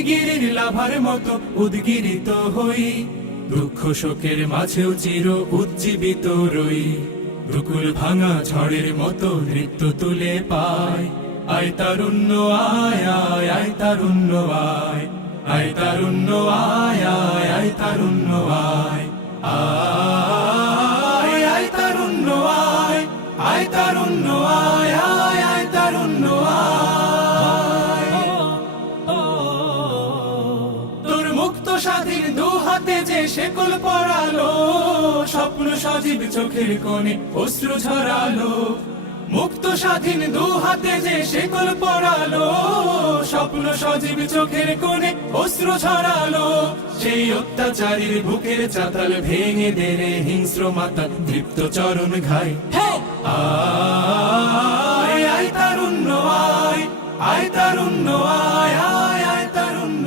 অগ্নিগিরির লাভার মতো উদ্গিরিত হই, দুঃখ শোকের মাঝেও চির উজ্জীবিত রই। দুকুল ভাঙা ঝড়ের মতো নৃত্য তুলে পায়, আয় তারুণ্য আয় আয় আয় তারুণ্য আয়, আয় তারুণ্য আয় আয় আয় তারুণ্য আয়, আয় আয় তারুণ্য আয়, আয় তারুণ্য আয় আয় আয় তারুণ্য আয়। তোর মুক্ত স্বাধীন দু হাতে যে শেকল পরালো, স্বপ্ন সজীব চোখের কোণে অশ্রু ঝরালো। মুক্ত স্বাধীন দু হাতে যে শেকল পরালো, স্বপ্ন সজীব চোখের কোণে অশ্রু ঝরালো। সেই অত্যাচারীর বুকের চাতাল ভেঙে দেরে হিংস্র মাতা দীপ্ত চরণ ঘাই। আয় আয় তারুণ্য আয়, আয় তারুণ্য আয় আয় আয় তারুণ্য